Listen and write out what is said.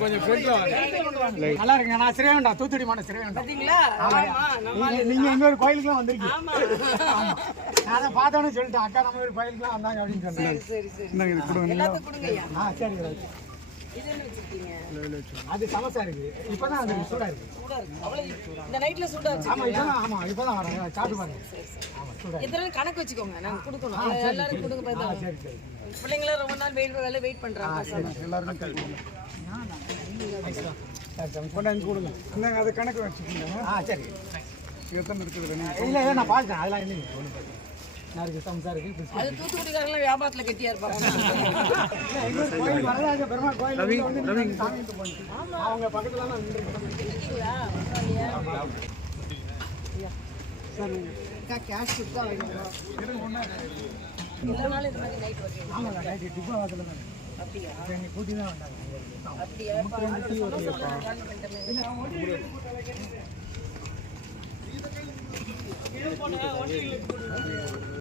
கொஞ்சம் ஃப்ரெண்ட்ல வாங்க. நல்லா இருக்கு. நான் சிறை வேண்டாம், தூத்துக்குடி மாவட்டம் சிறை வேண்டாம். பாத்தீங்களா? நீங்க இன்னொரு கோயிலுக்குலாம் வந்திருக்கீங்க. நான் அதை பார்த்தோன்னு சொல்லிட்டேன், அக்கா நம்ம ஒரு கோயிலுக்குலாம் வந்தாங்க அப்படின்னு சொன்னேன். சரி சரி. கொடுங்க. எல்லாத்துக்கும் கொடுங்கய்யா. சரி. இது என்ன வச்சிருக்கீங்க? அது சமசா இருக்கு. இப்பதான் அது சூடா இருக்கு. சூடா இருக்கு. அவ்வளவு இந்த நைட்ல சூடா வச்சிருக்கீங்க. இப்பதான் வரேன். சாப்பிட்டு பாருங்க. எத்தனை கணக்கு வச்சுக்கோங்க, நாங்க கொடுக்கணும். எல்லாரும் கொடுங்க பார்த்தா. சரி. பிள்ளைங்கள ரொம்ப நாள் வெயிட் பண்றாங்க. எல்லாரும் கொண்டாந்து கொடுங்க. இந்தாங்க, அது கணக்கு வச்சுக்கோங்க. சரி. எத்தனை இருக்குது? இல்லை நான் பார்த்தேன், அதெல்லாம் இல்லைங்க. சம்சா இருக்கு. அது தூத்துக்குடிக்காரங்களாம் வியாபாரத்துல கெட்டியா இருப்பாங்க. வரலாறு பெருமாள் கோயில் வந்து சாமி அவங்க பக்கத்துல தான் கேஷ் கொடுத்தா இதனால இந்த மாதிரி நைட் வருவீங்க. ஆமாங்க, நைட்டு டிஃபன் வாசல தான். அப்படியா? கூட்டி தான் வந்தாங்க. அப்படியா?